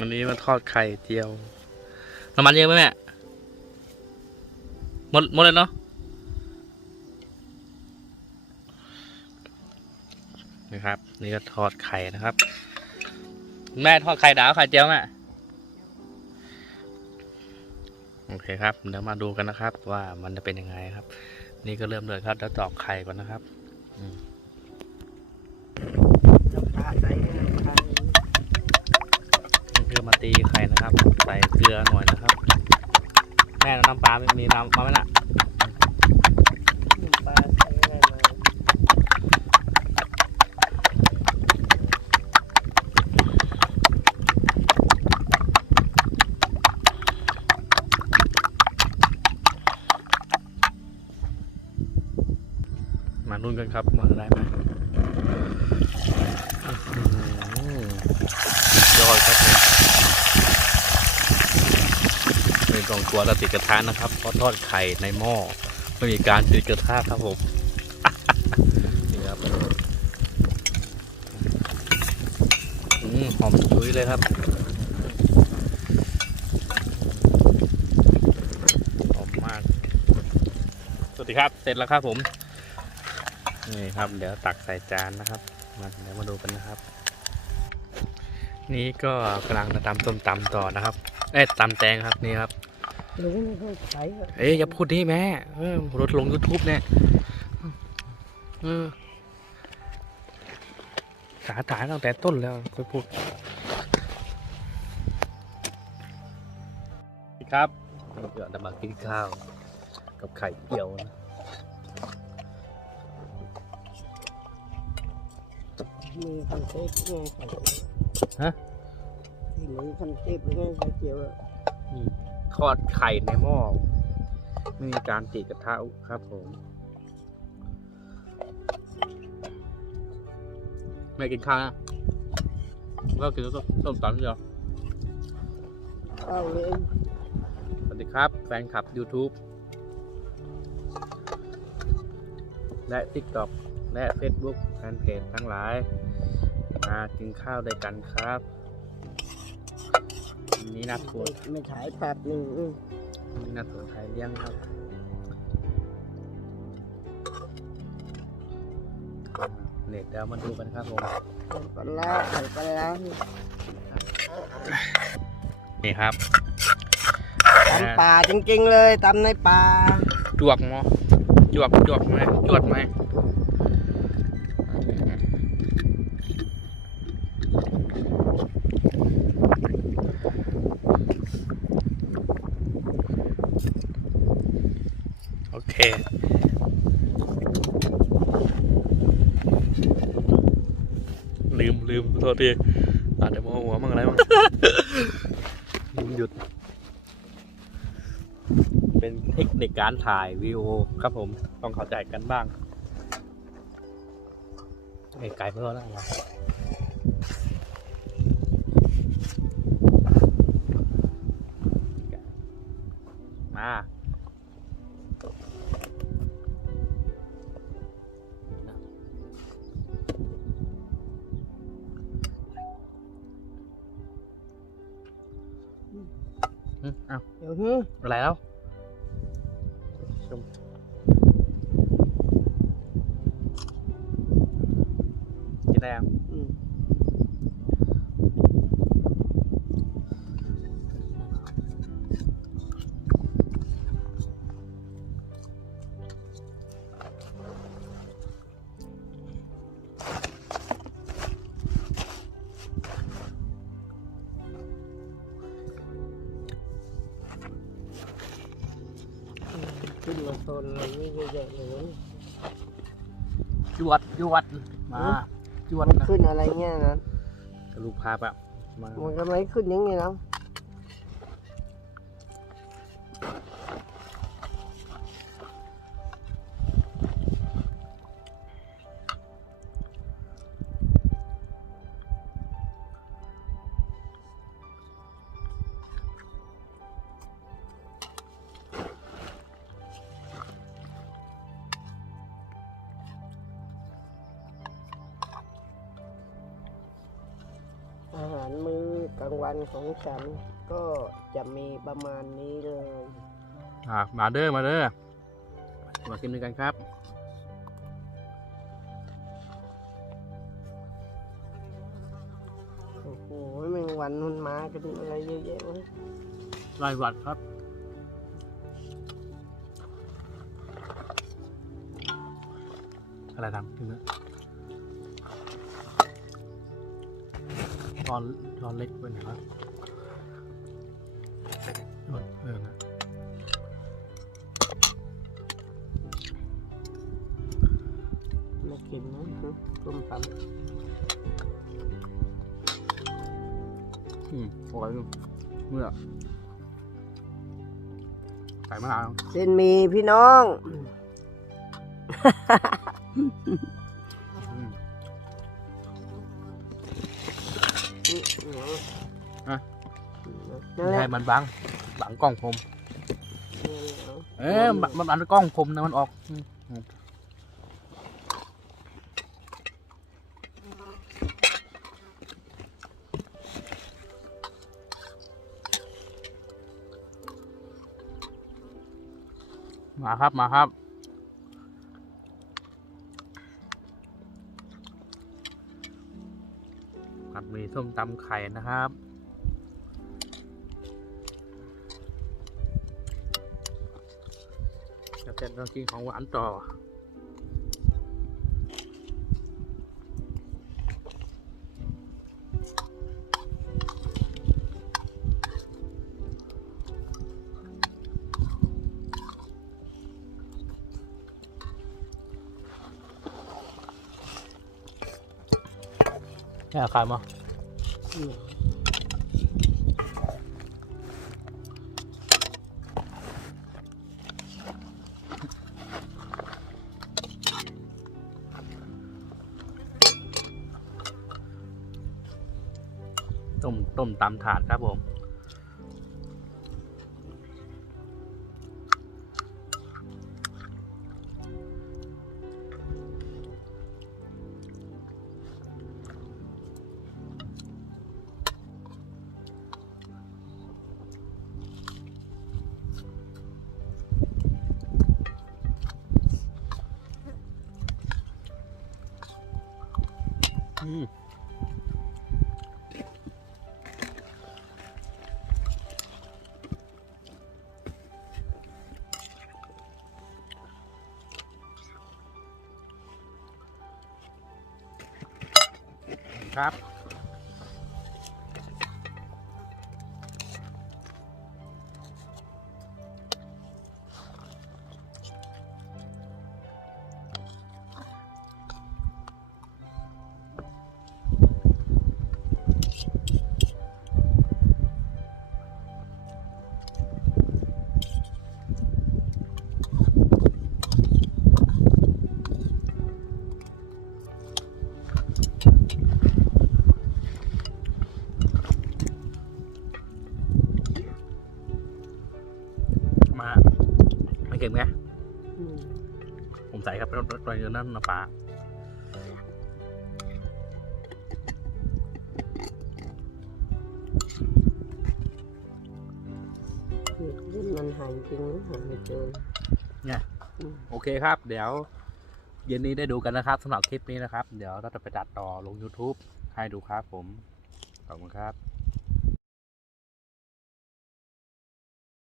วันนี้มาทอดไข่เจียวน้ำมันเยอะไหมแม่หมดหมดเลยเนาะนี่ครับ นี่ก็ทอดไข่นะครับ แม่ทอดไข่ดาวไข่เจียวแม่โอเคครับเดี๋ยวมาดูกันนะครับ ว่ามันจะเป็นยังไงครับ นี่ก็เริ่มเลยครับแล้วตอกไข่ก่อนนะครับ อืม น้ำปลาใส่น้ำปลา นี่คือมาตีไข่นะครับ ใส่เกลือหน่อยนะครับ แม่น้ำปลาไม่มีน้ำมาไหมน่ะปลาใส่อะไรมามาลุ้นกันครับว่าได้ไหมอื้อหือยอดครับผมไม่ ต้องกลัวจะติดกระทะนะครับเพราะทอดไข่ในหม้อไม่มีการติดกระทะครับผมนี่ครับอหอมชุยเลยครับหอมมากสวัสดีครับ เสร็จแล้วครับผมนี่ครับ เดี๋ยวตักใส่จานนะครับมาเดี๋ยวมาดูกันนะครับ นี่ก็กำลังจะตำส้มตำต่อนะครับเอ้ยตำแตงครับนี่ครับ รือไม่ต้องใส่อะเอ้ยอย่าพูดดิแม่เออรถลงยูทูบเนี่ยเออสาถายตั้งแต่ต้นแล้วค่อยพูดครับเดี๋ยวจะมากินข้าว กับไข่เจียวนะมือคันเทปไงใส่ฮะที่มือคันเทปไงใส่เจียวอะ ทอดไข่ในหม้อไม่มีการติดกระทะครับผมไม่กินข้าวนะก็กินส้มตำเดียวข้าวเลยสวัสดีครับ แฟนคลับ YouTube และ TikTok และ Facebook แฟนเพจทั้งหลาย มากินข้าวด้วยกันครับวั นนี้นัดทัวร์ไม่ถ่ายภาพหนึ่งอืมวันนี้นัดทัวร์ไทยเลี้ยงครับเน็ตเดี๋ยวมาดูกันครับผมใส่ปลาร้าใส่ปลาร้านี่นี่ครับตำป่าจริงๆเลยตำในป่าจวกมอจวกจวกไหมจวดไหม เคลืมลืมโทษทีอาจจะโมโหหัวมั่งอะไรมั่งลืมหยุด เป็นเทคนิคการถ่ายวีโอครับผม ต้องเข้าใจกันบ้างไอ้ไก่เพิ่มแล้วนะมา อืมเอ้าเดี๋ยวฮึอ มกินได้ยังอืมาโซนอะไรนี่เยอะแยะเลย จวดจวดมาจวดมันนะขึ้นอะไรเงี้ยนะลูกพาปะมามันก็ไม่ขึ้นอย่างงี้นาห วันของฉันก็จะมีประมาณนี้เลย อ่ามาเด้อมาเด้อมากินด้วยกันครับ โอ้โหแมงวันมันมากันอะไรเยอะแยะวะรายวัดครับ อะไรทำขึ้นนะ ตอนตอนเล็กไปหน่อยวะเออนะไม่กินนะฮะต้มตอืมอร่อยอยู่เมื่อใส่มะนาวำเส้นหมีพี่น้อง อะไม่นั่นแหให้ละมันบังบังกล้องผม เอ๊ะมันมันอันกล้องผมนะมันออกอืมอืมมาครับ มาครับ ส้มตำไข่นะครับ จะเป็นเรากินของหวานต่อแค่ขายมา ต้มต้มตามถาดครับผม ครับ เค็มไงอืมผมใส่ครับรสรสรสนั่นนะปลาเล่นมันหายจริงหาไม่เจอเนี่ยอืมโอเคครับ เดี๋ยว เย็นนี้ได้ดูกันนะครับสำหรับคลิปนี้นะครับ เดี๋ยวเราจะไปตัดต่อลง YouTube ให้ดูครับผม ขอบคุณครับ